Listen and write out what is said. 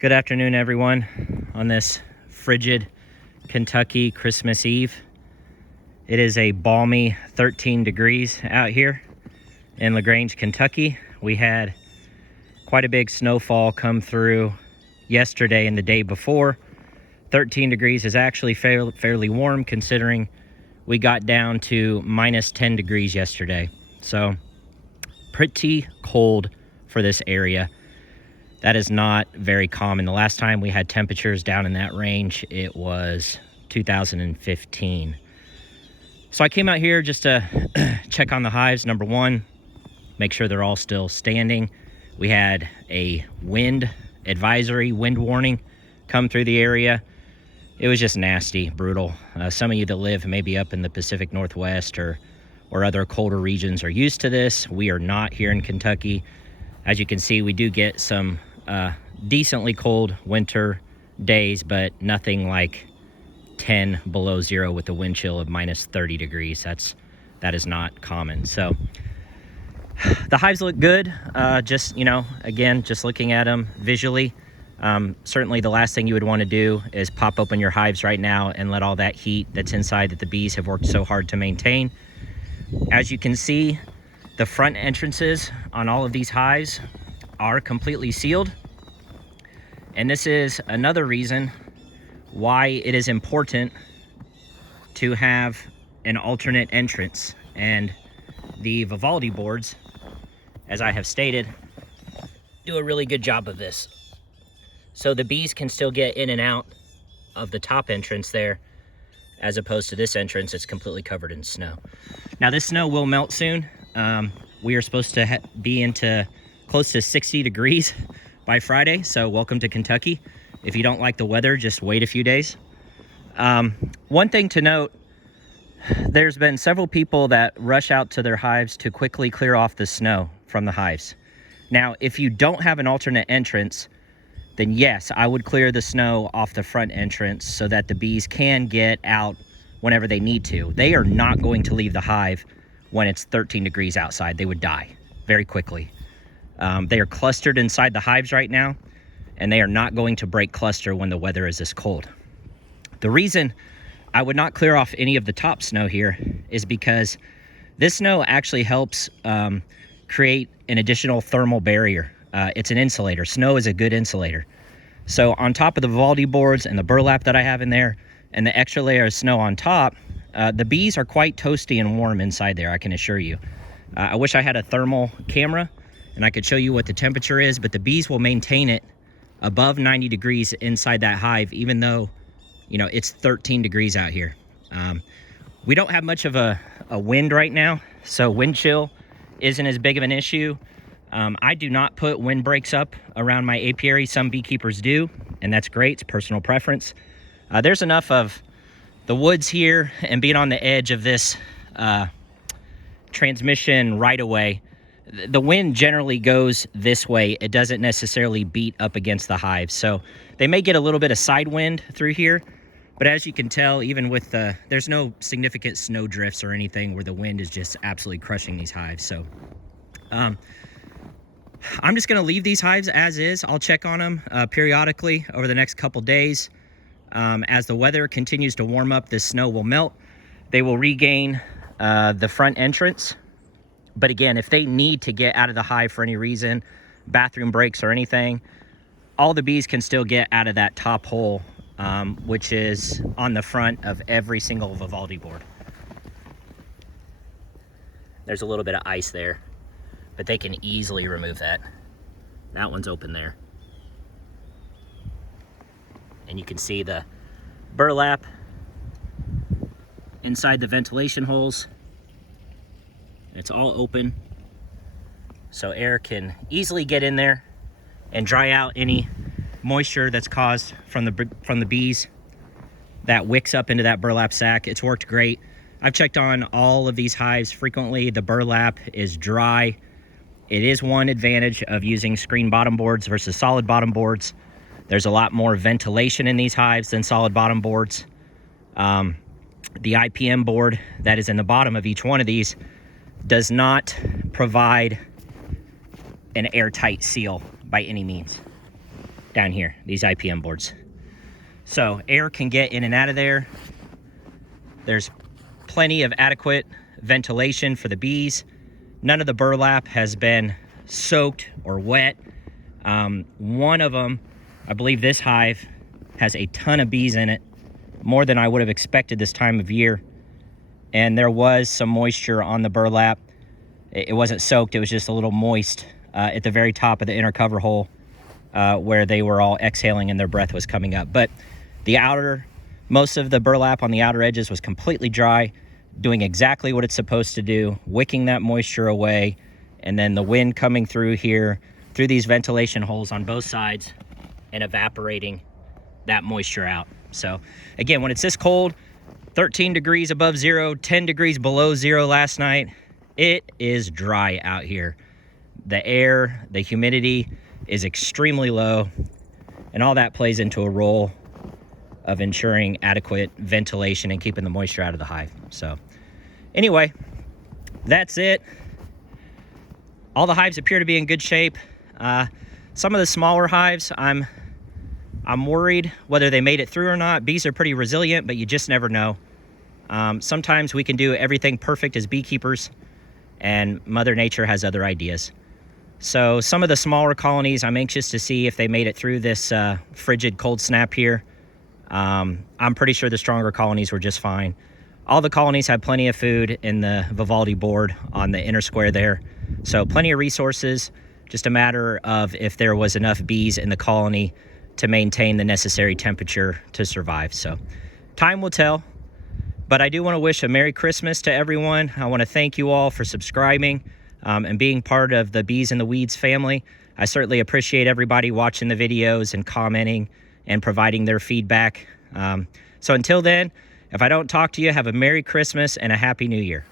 Good afternoon, everyone, on this frigid Kentucky Christmas Eve. It is a balmy 13 degrees out here in LaGrange, Kentucky. We had quite a big snowfall come through yesterday and the day before. 13 degrees is actually fairly warm considering we got down to minus 10 degrees yesterday. So pretty cold for this area. That is not very common. The last time we had temperatures down in that range, it was 2015. So I came out here just to check on the hives. Number one, make sure they're all still standing. We had a wind advisory, wind warning come through the area. It was just nasty, brutal. Some of you that live maybe up in the Pacific Northwest or other colder regions are used to this. We are not here in Kentucky. As you can see, we do get some decently cold winter days, but nothing like 10 below zero with a wind chill of minus 30 degrees. That is not common. So the hives look good. Just looking at them visually. Certainly the last thing you would want to do is pop open your hives right now and let all that heat that's inside that the bees have worked so hard to maintain. As you can see, the front entrances on all of these hives are completely sealed. And this is another reason why it is important to have an alternate entrance. And the Vivaldi boards, as I have stated, do a really good job of this. So the bees can still get in and out of the top entrance there, as opposed to this entrance, it's completely covered in snow. Now this snow will melt soon. We are supposed to be into close to 60 degrees by Friday, so welcome to Kentucky. If you don't like the weather, just wait a few days. One thing to note, there's been several people that rush out to their hives to quickly clear off the snow from the hives. Now, if you don't have an alternate entrance, then yes, I would clear the snow off the front entrance so that the bees can get out whenever they need to. They are not going to leave the hive when it's 13 degrees outside. They would die very quickly. They are clustered inside the hives right now, and they are not going to break cluster when the weather is this cold. The reason I would not clear off any of the top snow here is because this snow actually helps create an additional thermal barrier. It's an insulator. Snow is a good insulator. So on top of the Vivaldi boards and the burlap that I have in there and the extra layer of snow on top, the bees are quite toasty and warm inside there, I can assure you. I wish I had a thermal camera and I could show you what the temperature is, but the bees will maintain it above 90 degrees inside that hive, even though, it's 13 degrees out here. We don't have much of a wind right now, so wind chill isn't as big of an issue. I do not put windbreaks up around my apiary. Some beekeepers do, and that's great. It's personal preference. There's enough of the woods here and being on the edge of this transmission right away. The wind generally goes this way. It doesn't necessarily beat up against the hive. So they may get a little bit of side wind through here, but as you can tell, even with there's no significant snow drifts or anything where the wind is just absolutely crushing these hives. So I'm just going to leave these hives as is. I'll check on them periodically over the next couple days. As the weather continues to warm up, this snow will melt. They will regain the front entrance. But again, if they need to get out of the hive for any reason, bathroom breaks or anything, all the bees can still get out of that top hole, which is on the front of every single Vivaldi board. There's a little bit of ice there, but they can easily remove that. That one's open there. And you can see the burlap inside the ventilation holes. It's all open, so air can easily get in there and dry out any moisture that's caused from the bees that wicks up into that burlap sack. It's worked great. I've checked on all of these hives frequently. The burlap is dry. It is one advantage of using screen bottom boards versus solid bottom boards. There's a lot more ventilation in these hives than solid bottom boards. The IPM board that is in the bottom of each one of these does not provide an airtight seal by any means. down here, these IPM boards. So air can get in and out of there. There's plenty of adequate ventilation for the bees. None of the burlap has been soaked or wet. One of them, I believe this hive, has a ton of bees in it, more than I would have expected this time of year. And there was some moisture on the burlap. It wasn't soaked, it was just a little moist at the very top of the inner cover hole where they were all exhaling and their breath was coming up. But most of the burlap on the outer edges was completely dry, doing exactly what it's supposed to do, wicking that moisture away, and then the wind coming through here, through these ventilation holes on both sides, and evaporating that moisture out. So again, when it's this cold, 13 degrees above zero, 10 degrees below zero last night, it is dry out here. The air, the humidity is extremely low, and all that plays into a role of ensuring adequate ventilation and keeping the moisture out of the hive. So anyway, that's it. All the hives appear to be in good shape. Some of the smaller hives, I'm worried whether they made it through or not. Bees are pretty resilient, but you just never know. Sometimes we can do everything perfect as beekeepers, and Mother Nature has other ideas. So some of the smaller colonies, I'm anxious to see if they made it through this frigid cold snap here. I'm pretty sure the stronger colonies were just fine. All the colonies had plenty of food in the Vivaldi board on the inner square there. So plenty of resources, just a matter of if there was enough bees in the colony to maintain the necessary temperature to survive. So time will tell, but I do want to wish a Merry Christmas to everyone. I want to thank you all for subscribing and being part of the Bees in the Weeds family. I certainly appreciate everybody watching the videos and commenting and providing their feedback. So until then, if I don't talk to you, have a Merry Christmas and a Happy New Year.